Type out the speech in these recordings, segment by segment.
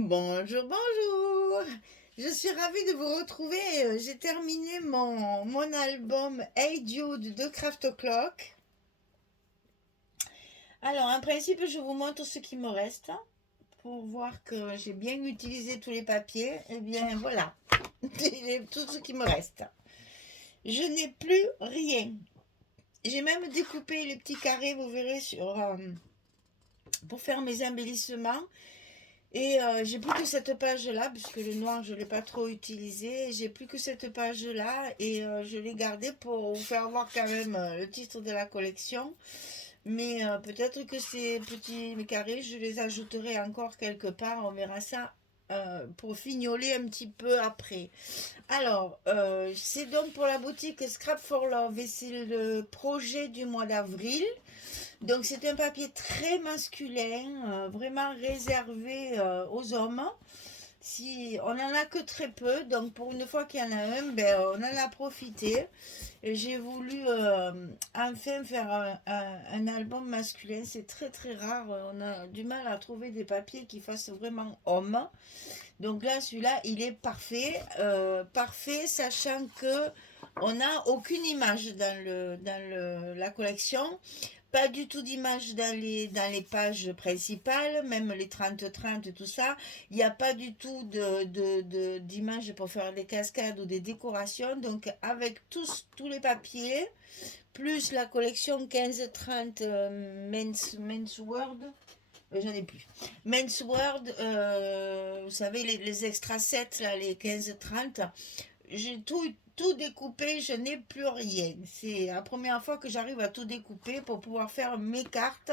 Bonjour, bonjour. Je suis ravie de vous retrouver. J'ai terminé mon album Hey Jude de Craft O'Clock. Alors, en principe, je vous montre ce qui me reste pour voir que j'ai bien utilisé tous les papiers. Eh bien, voilà, tout ce qui me reste. Je n'ai plus rien. J'ai même découpé les petits carrés, vous verrez, pour faire mes embellissements. Et j'ai plus que cette page-là, puisque le noir, je ne l'ai pas trop utilisé. J'ai plus que cette page-là et je l'ai gardée pour vous faire voir quand même le titre de la collection. Mais peut-être que ces petits carrés, je les ajouterai encore quelque part. On verra ça pour fignoler un petit peu après. Alors, c'est donc pour la boutique Scrap for Love et c'est le projet du mois d'avril. Donc c'est un papier très masculin, vraiment réservé aux hommes. Si on n'en a que très peu, donc pour une fois qu'il y en a un, ben, on en a profité. Et j'ai voulu enfin faire un album masculin. C'est très très rare. On a du mal à trouver des papiers qui fassent vraiment homme. Donc là, celui-là, il est parfait. Parfait, sachant que on n'a aucune image la collection. Pas du tout d'image dans les pages principales, même les 30-30 tout ça. Il n'y a pas du tout d'image pour faire des cascades ou des décorations. Donc avec tous les papiers, plus la collection 15-30 Men's World, j'en ai plus. Men's World, vous savez, les extra sets, là, les 15-30, j'ai tout découpé, je n'ai plus rien. C'est la première fois que j'arrive à tout découper pour pouvoir faire mes cartes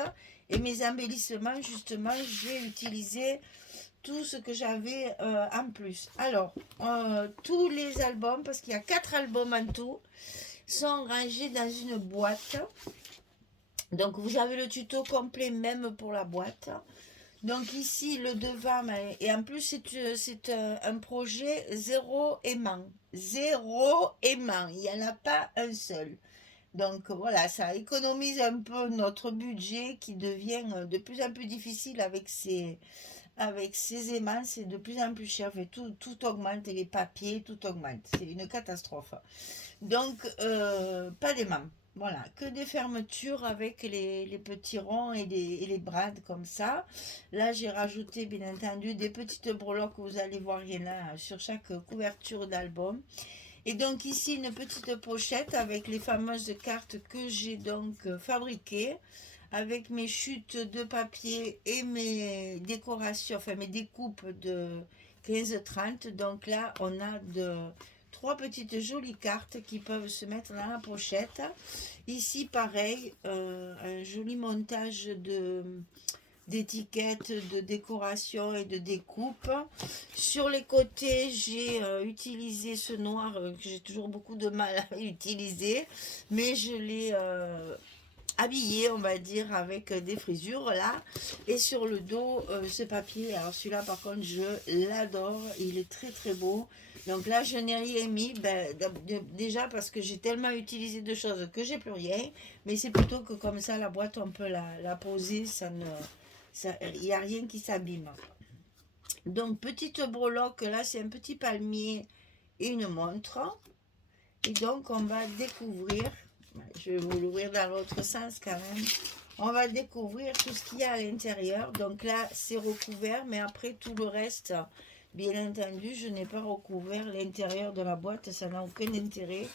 et mes embellissements. Justement, j'ai utilisé tout ce que j'avais en plus. Alors, tous les albums, parce qu'il y a 4 albums en tout, sont rangés dans une boîte. Donc, vous avez le tuto complet même pour la boîte. Donc ici, le devant, et en plus, c'est un projet zéro aimant. Zéro aimant, il n'y en a pas un seul. Donc voilà, ça économise un peu notre budget qui devient de plus en plus difficile avec ces aimants, c'est de plus en plus cher. Tout augmente, et les papiers, tout augmente. C'est une catastrophe. Donc, pas d'aimants. Voilà, que des fermetures avec les petits ronds et les brades comme ça. Là, j'ai rajouté, bien entendu, des petites breloques. Vous allez voir, il y en a sur chaque couverture d'album. Et donc ici, une petite pochette avec les fameuses cartes que j'ai donc fabriquées, avec mes chutes de papier et mes décorations, enfin mes découpes de 15-30. Donc là, on a trois petites jolies cartes qui peuvent se mettre dans la pochette. Ici, pareil, un joli montage d'étiquettes, de décoration et de découpe. Sur les côtés, j'ai utilisé ce noir que j'ai toujours beaucoup de mal à utiliser, mais je l'ai habillé, on va dire, avec des frisures là. Et sur le dos, ce papier, alors celui-là par contre, je l'adore, il est très très beau. Donc là, je n'ai rien mis, déjà parce que j'ai tellement utilisé de choses que j'ai plus rien, mais c'est plutôt que comme ça, la boîte, on peut la poser, il n'y a rien qui s'abîme. Donc, petite breloque, là, c'est un petit palmier et une montre. Et donc, on va découvrir, je vais vous l'ouvrir dans l'autre sens quand même. On va découvrir tout ce qu'il y a à l'intérieur. Donc là, c'est recouvert, mais après, tout le reste, bien entendu, je n'ai pas recouvert l'intérieur de la boîte. Ça n'a aucun intérêt.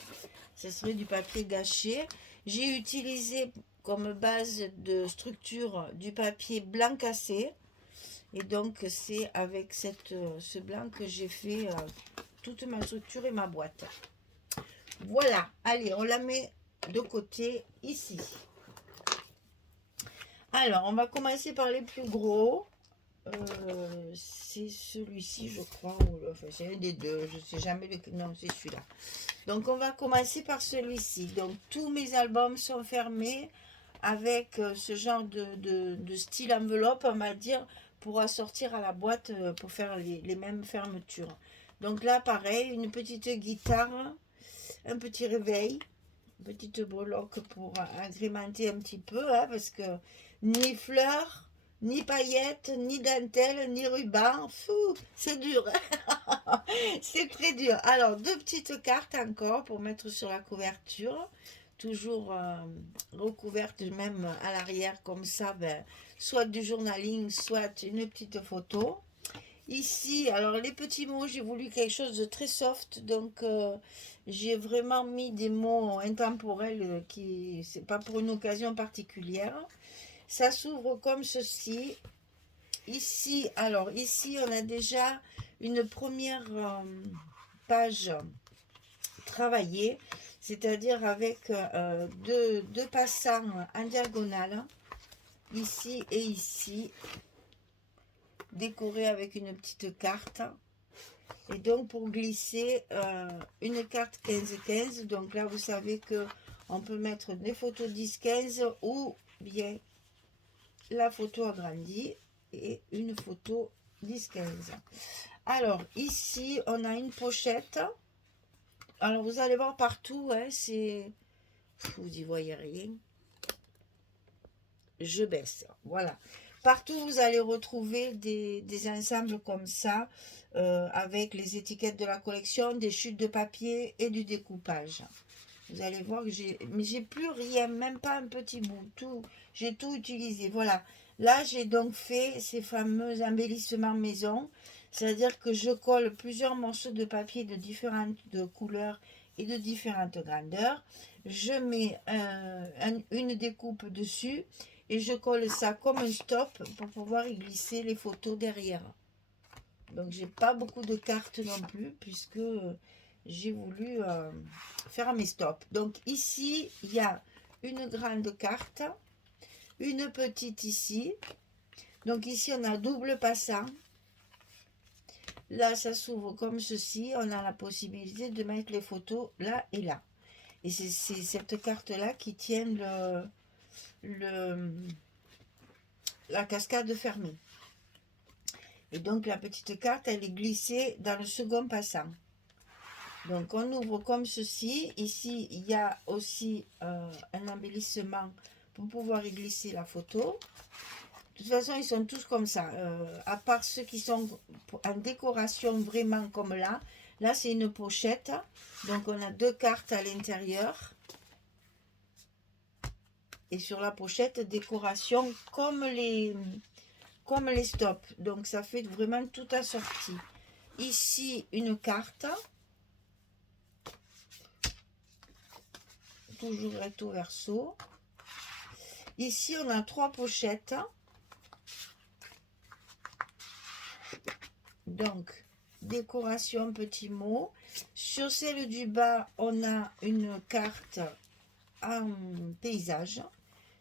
Ce serait du papier gâché. J'ai utilisé comme base de structure du papier blanc cassé. Et donc, c'est avec ce blanc que j'ai fait toute ma structure et ma boîte. Voilà, allez, on la met de côté ici. Alors, on va commencer par les plus gros. C'est celui-ci, je crois. Enfin, c'est un des deux, je ne sais jamais lequel. Non, c'est celui-là. Donc, on va commencer par celui-ci. Donc, tous mes albums sont fermés avec ce genre de style enveloppe, on va dire, pour assortir à la boîte pour faire les mêmes fermetures. Donc là, pareil, une petite guitare, un petit réveil, une petite breloque pour agrémenter un petit peu, hein, parce que ni fleurs, Ni paillettes, ni dentelle, ni ruban. Fou, c'est dur. C'est très dur. Alors, deux petites cartes encore pour mettre sur la couverture. Toujours recouverte même à l'arrière comme ça. Ben, soit du journaling, soit une petite photo. Ici, alors les petits mots, j'ai voulu quelque chose de très soft. Donc, j'ai vraiment mis des mots intemporels qui, c'est pas pour une occasion particulière. Ça s'ouvre comme ceci. Ici, alors ici, on a déjà une première page travaillée, c'est-à-dire avec deux passants en diagonale, ici et ici, décorés avec une petite carte. Et donc, pour glisser une carte 15-15, donc là, vous savez que on peut mettre des photos 10-15 ou bien la photo agrandie et une photo 10-15. Alors, ici, on a une pochette. Alors, vous allez voir partout, hein, c'est... Vous n'y voyez rien. Je baisse, voilà. Partout, vous allez retrouver des ensembles comme ça, avec les étiquettes de la collection, des chutes de papier et du découpage. Vous allez voir que j'ai plus rien, même pas un petit bout. Tout, j'ai tout utilisé. Voilà. Là, j'ai donc fait ces fameux embellissements maison. C'est-à-dire que je colle plusieurs morceaux de papier de différentes couleurs et de différentes grandeurs. Je mets une découpe dessus et je colle ça comme un stop pour pouvoir y glisser les photos derrière. Donc, j'ai pas beaucoup de cartes non plus puisque j'ai voulu faire mes stops. Donc, ici, il y a une grande carte, une petite ici. Donc, ici, on a double passant. Là, ça s'ouvre comme ceci. On a la possibilité de mettre les photos là et là. Et c'est cette carte-là qui tient la cascade fermée. Et donc, la petite carte, elle est glissée dans le second passant. Donc, on ouvre comme ceci. Ici, il y a aussi un embellissement pour pouvoir y glisser la photo. De toute façon, ils sont tous comme ça. À part ceux qui sont en décoration vraiment comme là. Là, c'est une pochette. Donc, on a deux cartes à l'intérieur. Et sur la pochette, décoration comme les stops. Donc, ça fait vraiment tout assorti. Ici, une carte. Toujours recto verso. Ici, on a trois pochettes. Donc, décoration, petit mot. Sur celle du bas, on a une carte en paysage.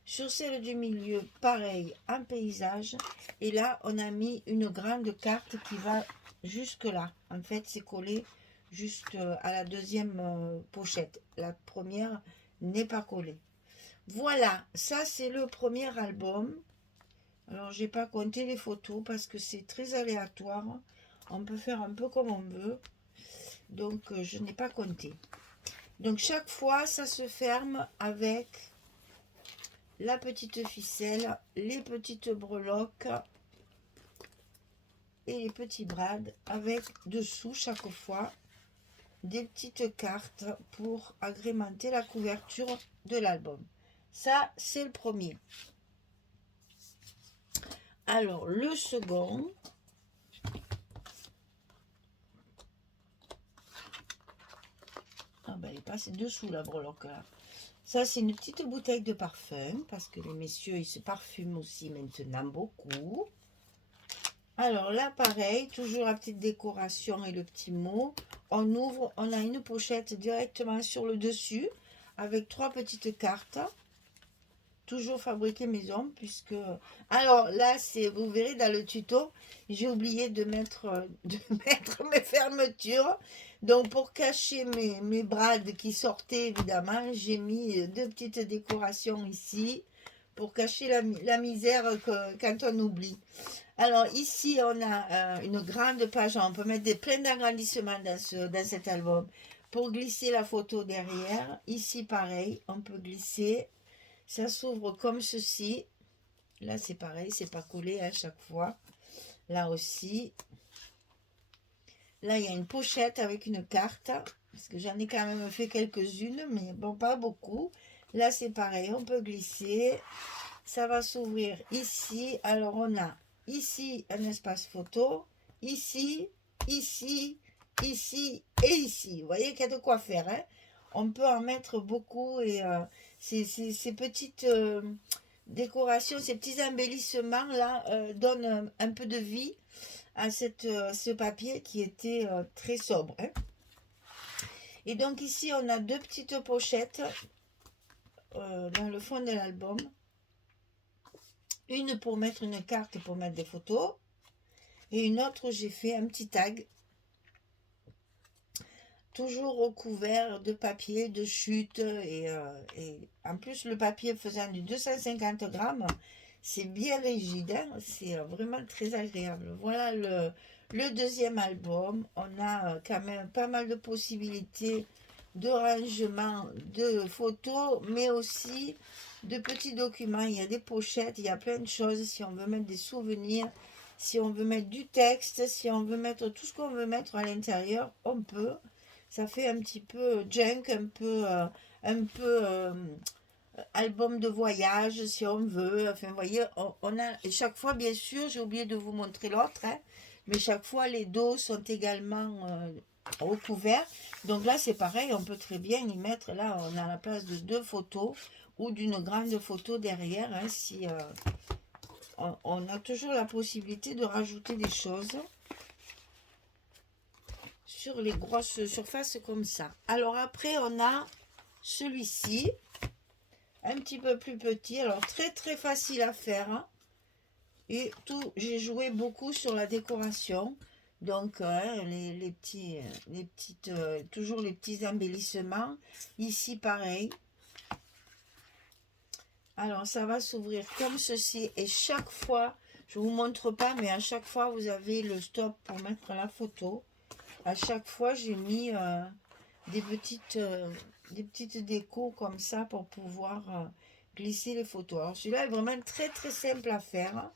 Sur celle du milieu, pareil, en paysage. Et là, on a mis une grande carte qui va jusque là. En fait, c'est collé juste à la deuxième pochette. La première n'est pas collée. Voilà, ça c'est le premier album. Alors, j'ai pas compté les photos parce que c'est très aléatoire. On peut faire un peu comme on veut. Donc, je n'ai pas compté. Donc, chaque fois, ça se ferme avec la petite ficelle, les petites breloques et les petits brades avec dessous, chaque fois, des petites cartes pour agrémenter la couverture de l'album. Ça, c'est le premier. Alors, le second... Ah ben, elle est passée dessous, la breloque, là. Ça, c'est une petite bouteille de parfum, parce que les messieurs, ils se parfument aussi maintenant beaucoup. Alors là, pareil, toujours la petite décoration et le petit mot. On ouvre, on a une pochette directement sur le dessus, avec trois petites cartes. Toujours fabriqué maison, puisque... Alors là, vous verrez dans le tuto, j'ai oublié de mettre mes fermetures. Donc pour cacher mes brades qui sortaient, évidemment, j'ai mis deux petites décorations ici, pour cacher la misère quand on oublie. Alors ici, on a une grande page, on peut mettre plein d'agrandissements dans cet album, pour glisser la photo derrière. Ici, pareil, on peut glisser... Ça s'ouvre comme ceci. Là, c'est pareil, c'est pas collé à chaque fois. Là aussi. Là, il y a une pochette avec une carte, parce que j'en ai quand même fait quelques-unes, mais bon, pas beaucoup. Là, c'est pareil, on peut glisser. Ça va s'ouvrir ici. Alors, on a ici un espace photo, ici, ici, ici et ici. Vous voyez qu'il y a de quoi faire, hein. On peut en mettre beaucoup et ces petites décorations, ces petits embellissements là donnent un peu de vie à ce papier qui était très sobre, hein. Et donc ici, on a deux petites pochettes dans le fond de l'album. Une pour mettre une carte et pour mettre des photos. Et une autre où j'ai fait un petit tag. Toujours recouvert de papier, de chute. Et en plus, le papier faisant du 250 grammes, c'est bien rigide, hein, c'est vraiment très agréable. Voilà le deuxième album. On a quand même pas mal de possibilités de rangement de photos, mais aussi de petits documents. Il y a des pochettes, il y a plein de choses. Si on veut mettre des souvenirs, si on veut mettre du texte, si on veut mettre tout ce qu'on veut mettre à l'intérieur, on peut. Ça fait un petit peu junk, un peu album de voyage si on veut. Enfin, vous voyez, on a et chaque fois, bien sûr, j'ai oublié de vous montrer l'autre, hein, mais chaque fois, les dos sont également recouverts. Donc là, c'est pareil, on peut très bien y mettre, là, on a la place de deux photos ou d'une grande photo derrière, hein, si on a toujours la possibilité de rajouter des choses sur les grosses surfaces comme ça. Alors après, on a celui-ci, un petit peu plus petit, alors très très facile à faire, hein. Et tout, j'ai joué beaucoup sur la décoration, donc les petites, toujours les petits embellissements. Ici pareil. Alors ça va s'ouvrir comme ceci et chaque fois, je vous montre pas, mais à chaque fois vous avez le stop pour mettre la photo. À chaque fois j'ai mis des petites décos comme ça pour pouvoir glisser les photos. Alors celui-là est vraiment très très simple à faire, hein.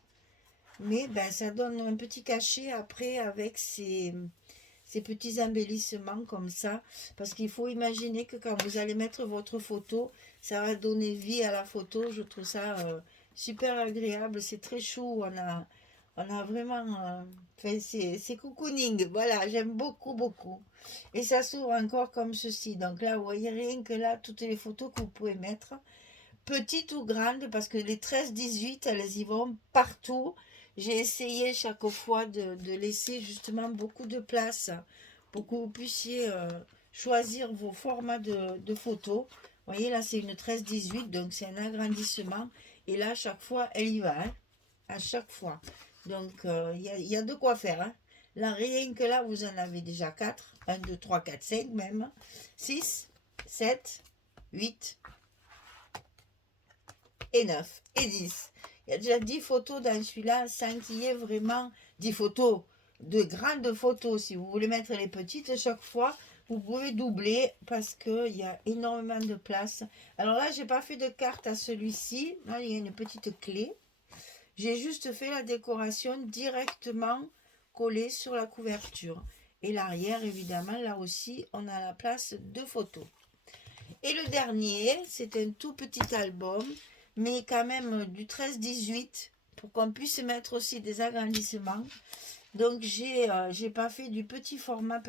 Mais ben, ça donne un petit cachet après avec ces petits embellissements comme ça. Parce qu'il faut imaginer que quand vous allez mettre votre photo, ça va donner vie à la photo. Je trouve ça super agréable. C'est très chou. On a vraiment... enfin, c'est cocooning. Voilà, j'aime beaucoup, beaucoup. Et ça s'ouvre encore comme ceci. Donc là, vous voyez rien que là, toutes les photos que vous pouvez mettre. Petites ou grandes, parce que les 13-18, elles y vont partout. J'ai essayé chaque fois de laisser justement beaucoup de place pour que vous puissiez choisir vos formats de photos. Vous voyez, là, c'est une 13-18, donc c'est un agrandissement. Et là, à chaque fois, elle y va, hein, à chaque fois. Donc, il y a de quoi faire, hein. Là, rien que là, vous en avez déjà 4. 1, 2, 3, 4, 5 même. 6, 7, 8 et 9 et 10. Il y a déjà 10 photos dans celui-là sans qu'il y ait vraiment 10 photos, de grandes photos. Si vous voulez mettre les petites chaque fois, vous pouvez doubler parce qu'il y a énormément de place. Alors là, j'ai pas fait de carte à celui-ci. Là, il y a une petite clé. J'ai juste fait la décoration directement collée sur la couverture. Et l'arrière, évidemment, là aussi, on a la place de photos. Et le dernier, c'est un tout petit album, mais quand même du 13-18, pour qu'on puisse mettre aussi des agrandissements. Donc, j'ai pas fait du petit format,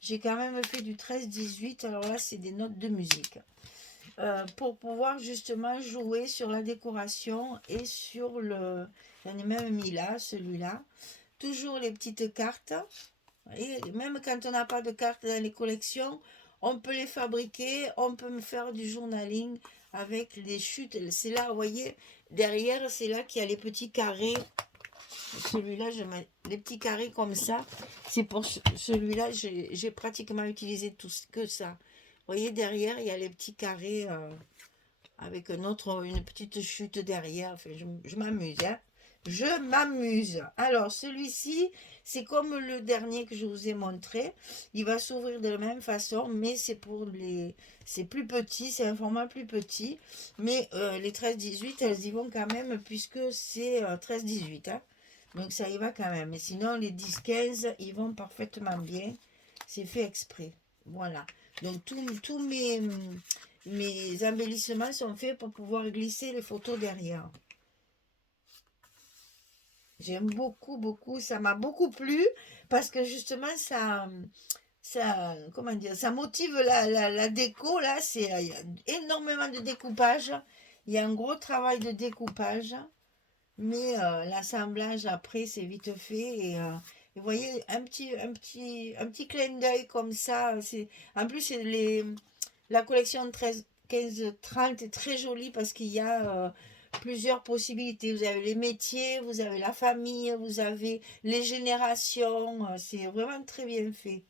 J'ai quand même fait du 13-18. Alors là, c'est des notes de musique. Pour pouvoir justement jouer sur la décoration et sur le... J'en ai même mis là, celui-là. Toujours les petites cartes. Et même quand on n'a pas de cartes dans les collections, on peut les fabriquer, on peut me faire du journaling avec les chutes. C'est là, vous voyez, derrière, c'est là qu'il y a les petits carrés. Celui-là, je mets les petits carrés comme ça. C'est pour celui-là, j'ai pratiquement utilisé tout que ça. Vous voyez, derrière, il y a les petits carrés avec une petite chute derrière. Enfin, je m'amuse, hein. je m'amuse. Alors, celui-ci, c'est comme le dernier que je vous ai montré. Il va s'ouvrir de la même façon, mais c'est pour les... C'est plus petit, c'est un format plus petit. Mais les 13-18, elles y vont quand même, puisque c'est 13-18. Hein. Donc, ça y va quand même. Mais sinon, les 10-15, ils vont parfaitement bien. C'est fait exprès. Voilà. Donc, tous mes embellissements sont faits pour pouvoir glisser les photos derrière. J'aime beaucoup, beaucoup. Ça m'a beaucoup plu parce que justement, comment dire, ça motive la déco. Là, il y a énormément de découpage. Il y a un gros travail de découpage. Mais l'assemblage après, c'est vite fait. Et vous voyez, un petit clin d'œil comme ça. En plus, la collection 13, 15, 30 est très jolie parce qu'il y a plusieurs possibilités. Vous avez les métiers, vous avez la famille, vous avez les générations. C'est vraiment très bien fait.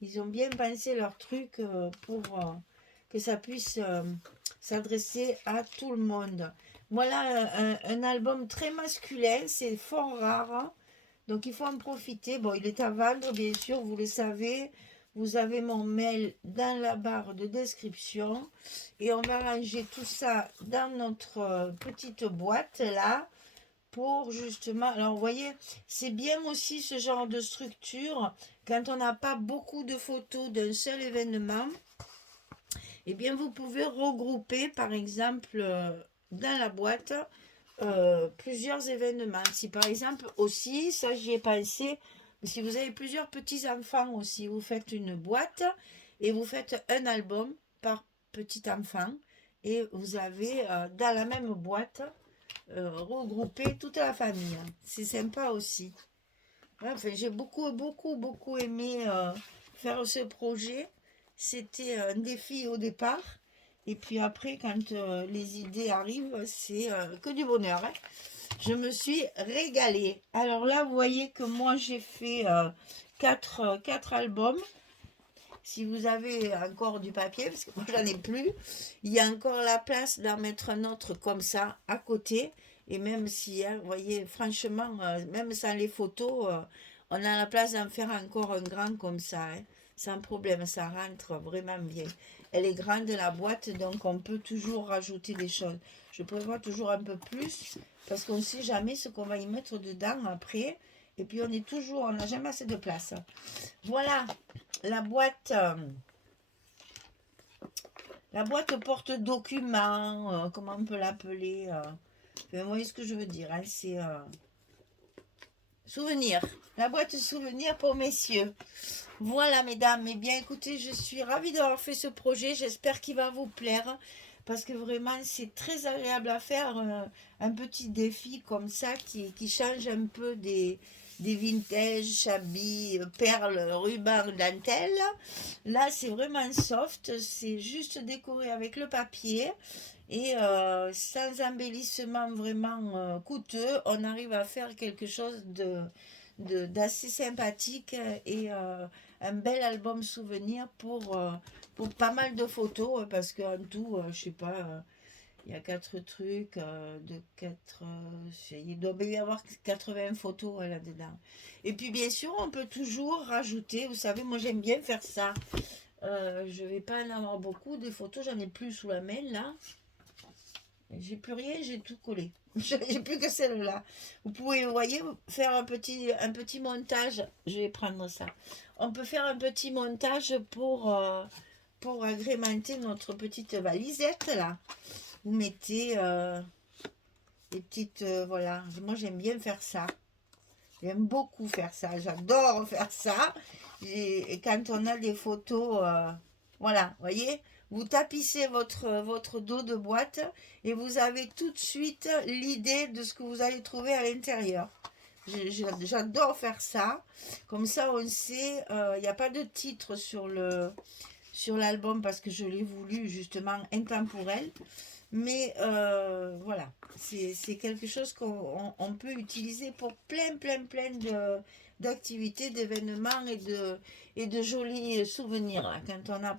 Ils ont bien pensé leur truc pour que ça puisse s'adresser à tout le monde. Voilà un album très masculin, c'est fort rare. Hein. Donc il faut en profiter. Bon, il est à vendre, bien sûr, vous le savez. Vous avez mon mail dans la barre de description. Et on va ranger tout ça dans notre petite boîte là. Pour justement, alors vous voyez, c'est bien aussi ce genre de structure. Quand on n'a pas beaucoup de photos d'un seul événement, eh bien vous pouvez regrouper par exemple dans la boîte plusieurs événements. Si par exemple aussi, ça j'y ai pensé, si vous avez plusieurs petits-enfants aussi, vous faites une boîte et vous faites un album par petit enfant et vous avez dans la même boîte regrouper toute la famille. C'est sympa aussi. Ouais, enfin, j'ai beaucoup, beaucoup, beaucoup aimé faire ce projet. C'était un défi au départ. Et puis après, quand les idées arrivent, c'est que du bonheur. Hein. Je me suis régalée. Alors là, vous voyez que moi, j'ai fait quatre albums. Si vous avez encore du papier, parce que moi, j'en ai plus, il y a encore la place d'en mettre un autre comme ça à côté. Et même si, hein, vous voyez, franchement, même sans les photos, on a la place d'en faire encore un grand comme ça. Hein. Sans problème, ça rentre vraiment bien. Elle est grande la boîte, donc on peut toujours rajouter des choses. Je prévois toujours un peu plus, parce qu'on ne sait jamais ce qu'on va y mettre dedans après. Et puis on n'a jamais assez de place. Voilà, la boîte, porte-document, comment on peut l'appeler. Vous voyez ce que je veux dire, hein, c'est souvenir. La boîte souvenir pour messieurs. Voilà, mesdames. Eh bien, écoutez, je suis ravie d'avoir fait ce projet. J'espère qu'il va vous plaire. Parce que vraiment, c'est très agréable à faire. Un petit défi comme ça qui change un peu des vintage, chablis, perles, rubans, dentelles. Là, c'est vraiment soft. C'est juste décoré avec le papier. Et sans embellissement vraiment coûteux, on arrive à faire quelque chose d'assez sympathique et un bel album souvenir pour pas mal de photos parce qu'en tout, je sais pas, il y a 4 trucs, il doit y avoir 80 photos là-dedans. Et puis bien sûr, on peut toujours rajouter, vous savez, moi j'aime bien faire ça. Je vais pas en avoir beaucoup de photos, j'en ai plus sous la main là. J'ai plus rien, j'ai tout collé. J'ai plus que celle-là. Vous pouvez, vous voyez, faire un petit montage. Je vais prendre ça. On peut faire un petit montage pour agrémenter notre petite valisette là. Vous mettez des petites, voilà. Moi j'aime bien faire ça. J'aime beaucoup faire ça. J'adore faire ça. Et quand on a des photos, voilà, vous voyez, vous tapissez votre dos de boîte et vous avez tout de suite l'idée de ce que vous allez trouver à l'intérieur. J'adore faire ça. Comme ça, on sait, il n'y a pas de titre sur l'album parce que je l'ai voulu justement intemporel. Mais voilà, c'est quelque chose qu'on peut utiliser pour plein d'activités, d'événements et de jolis souvenirs. Là, quand on a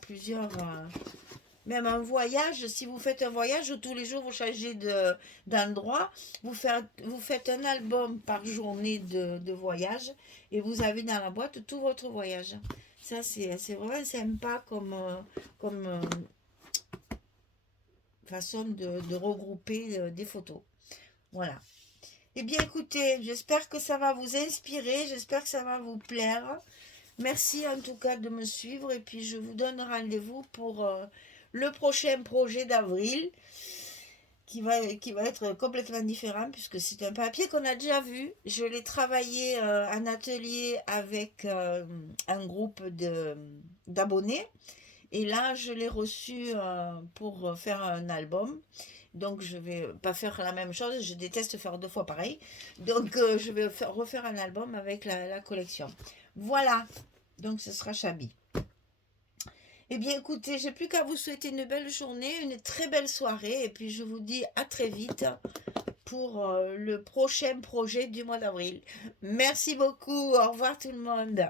même un voyage, si vous faites un voyage où tous les jours vous changez d'endroit, vous faites un album par journée de voyage et vous avez dans la boîte tout votre voyage. Ça, c'est vraiment sympa comme façon de regrouper des photos. Voilà. Eh bien, écoutez, j'espère que ça va vous inspirer, j'espère que ça va vous plaire. Merci en tout cas de me suivre et puis je vous donne rendez-vous pour le prochain projet d'avril qui va être complètement différent puisque c'est un papier qu'on a déjà vu. Je l'ai travaillé en atelier avec un groupe d'abonnés et là je l'ai reçu pour faire un album. Donc je vais pas faire la même chose, je déteste faire deux fois pareil. Donc je vais refaire un album avec la collection. Voilà, donc ce sera Chabi. Eh bien écoutez, j'ai plus qu'à vous souhaiter une belle journée, une très belle soirée et puis je vous dis à très vite pour le prochain projet du mois d'avril. Merci beaucoup, au revoir tout le monde.